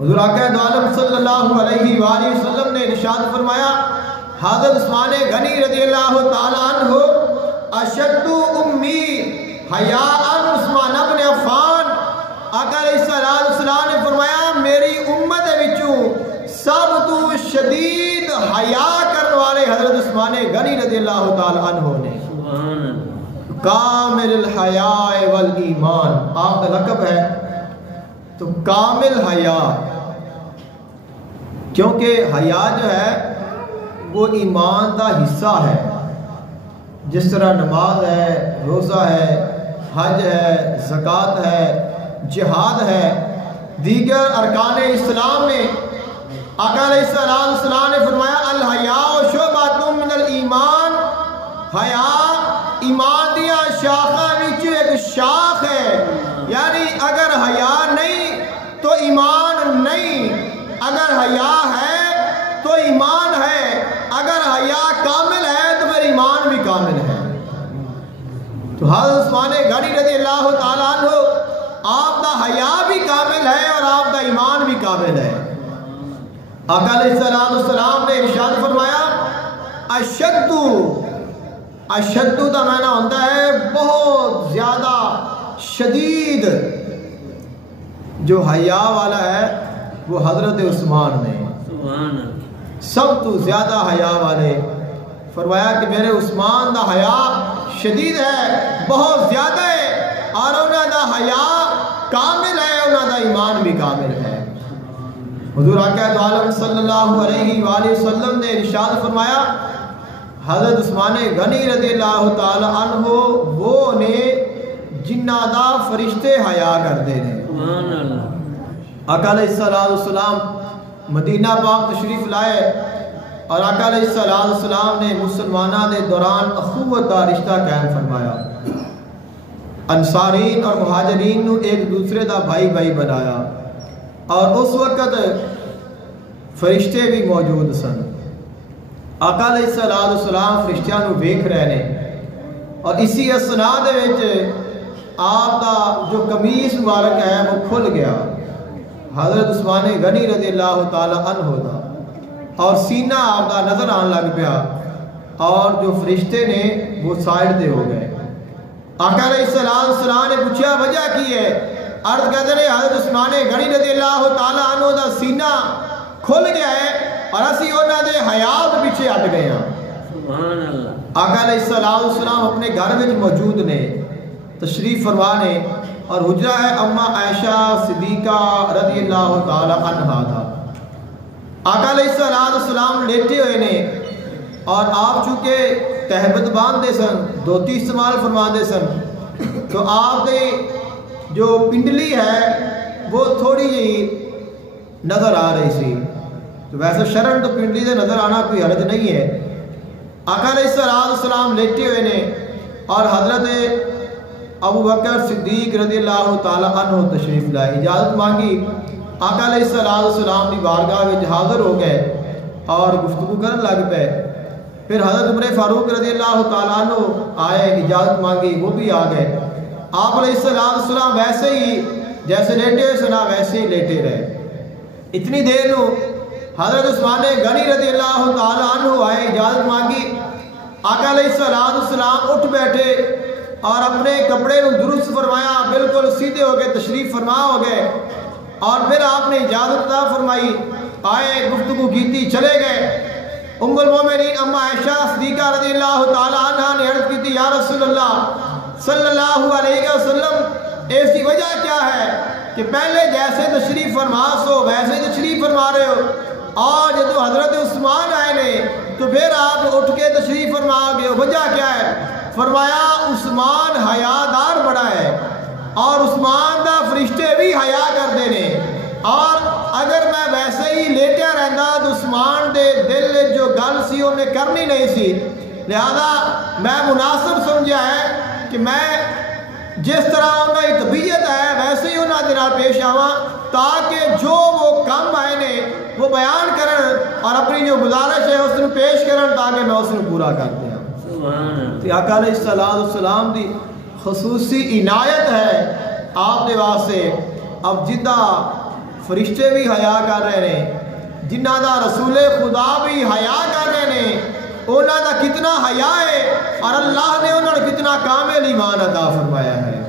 حضور آقا دو عالم صلی اللہ علیہ وآلہ وسلم نے ارشاد فرمایا، حضرت عثمان غنی رضی اللہ تعالیٰ عنہ اشد امی حیاء عثمان بن عفان، آقا علیہ السلام نے فرمایا میری امت وچوں سب تو شدید حیا کرنے والے حضرت عثمان غنی رضی اللہ تعالیٰ عنہ نے، کامل الحیاء والایمان آپ کا لقب ہے، تو کامل حیا، کیونکہ حیا جو ہے وہ ایمان کا حصہ ہے، جس طرح نماز ہے، روزہ ہے، حج ہے، زکوٰۃ ہے، جہاد ہے، دیگر ارکان اسلام میں آقا علیہ السلام نے فرمایا الحیاء شعبۃ من الایمان، حیا ایمان دیا شاخاں وچ ایک شاخ ہے، یعنی اگر حیا نہیں تو ایمان نہیں، اگر حیا ہے تو ایمان ہے، اگر حیا کامل ہے تو پھر ایمان بھی کامل ہے۔ تو حضرت عثمان غنی رضی اللہ تعالیٰ عنہ آپ کا حیا بھی کامل ہے اور آپ کا ایمان بھی کامل ہے۔ آقا علیہ السلام نے ارشاد فرمایا اشد کا معنی ہوتا ہے بہت زیادہ شدید، جو حیا والا ہے وہ حضرت عثمان نے سب تو زیادہ حیا والے، فرمایا کہ میرے عثمان دا حیا شدید ہے، بہت زیادہ ہے، اور انہوں دا حیا کامل ہے، انہوں دا ایمان بھی کامل ہے۔ حضور آقا دو عالم صلی اللہ علیہ وآلہ وسلم نے ارشاد فرمایا حضرت عثمان غنی رضی اللہ تعالی عنہ وہ نے جنہ دا فرشتے حیا کرتے ہیں۔ آقا علیہ السلام مدینہ پاک تشریف لائے اور آقا علیہ السلام نے مسلمانہ دے دوران اخوت کا رشتہ قائم فرمایا، انصارین اور مہاجرین نو ایک دوسرے دا بھائی بھائی بنایا، اور اس وقت فرشتے بھی موجود سن۔ آقا علیہ السلام فرشتیاں نو ویکھ رہے ہیں، اور اسی اسنا دے وچ آپ دا جو قمیص مبارک ہے وہ کھل گیا حضرت عثمان غنی رضی اللہ تعالی عنہ دا، اور سینہ آپ دا نظر آن لگ پیا، اور جو فرشتے نے وہ سائڈ دے ہو گئے۔ آقا علیہ السلام نے پوچھا وجہ کی ہے؟ عرض کہتے ہیں حضرت عثمان غنی رضی اللہ تعالی عنہ دا سینہ کھل گیا ہے اور اسی انہاں دے حیات پیچھے ہٹ گئے ہیں۔ آقا علیہ السلام اپنے گھر میں موجود نے، تشریف فرما نے، اور حجرہ ہے اما عائشہ صدیقہ رضی اللہ تعالی عنہا تھا۔ آقا علیہ السلام لیٹے ہوئے نے، اور آپ چونکہ تہبت باندھے سن، دھوتی استعمال فرما دے سن، تو آپ دے جو پنڈلی ہے وہ تھوڑی جی نظر آ رہی سی، تو ویسے شرن تو پنڈلی سے نظر آنا کوئی حرج نہیں ہے۔ آقا علیہ السلام لیٹے ہوئے نے، اور حضرت ابو بکر صدیق رضی اللہ تعالی عنہ تشریف لائے، اجازت مانگی، آقا علیہ السلام کی بارگاہ میں حاضر ہو گئے اور گفتگو کرنے لگ پے۔ پھر حضرت عمر فاروق رضی اللہ تعالیٰ عنہ آئے، اجازت مانگی، وہ بھی آ گئے۔ آپ علیہ السلام ویسے ہی جیسے لیٹے ہوئے سنا ویسے ہی لیٹے رہے۔ اتنی دیر نو حضرت عثمان غنی رضی اللہ تعالیٰ عنہ آئے، اجازت مانگی، آقا علیہ السلام اٹھ بیٹھے اور اپنے کپڑے نو درست فرمایا، بالکل سیدھے ہو گئے، تشریف فرما ہو گئے، اور پھر آپ نے اجازت عطا فرمائی، آئے، گفتگو کیتی، چلے گئے۔ ام المومنین اما عائشہ صدیقہ رضی اللہ تعالی عنہ نے عرض کی تھی، یا رسول اللہ صلی اللہ علیہ وسلم ایسی وجہ کیا ہے کہ پہلے جیسے تشریف فرما سو ویسے تشریف فرما رہے ہو، اور جب حضرت عثمان آئے نے تو پھر آپ اٹھ کے تشریف فرما گئے ہو، وجہ کیا ہے؟ فرمایا عثمان حیادار بڑا ہے، اور عثمان دا فرشتے بھی حیا کرتے نے، اور اگر میں ویسے ہی لیٹیا رہتا تو عثمان دے دل جو گل سی انہیں کرنی نہیں سی، لہذا میں مناسب سمجھا ہے کہ میں جس طرح انہوں کی طبیعت ہے ویسے ہی انہوں نے پیش آواں، تاکہ جو وہ کام آئے نے وہ بیان کرن اور اپنی جو گزارش ہے اس نے پیش کرن، تاکہ میں اس نے پورا کر دیا۔ تو آقا علیہ السلام دی خصوصی عنایت ہے آپ دے واسطے۔ اب جدہ فرشتے بھی حیا کر رہے ہیں، جنہ دا رسول خدا بھی حیا کر رہے ہیں، انہوں دا کتنا حیا ہے اور اللہ نے انہوں نے کتنا کامل ایمان عطا فرمایا ہے۔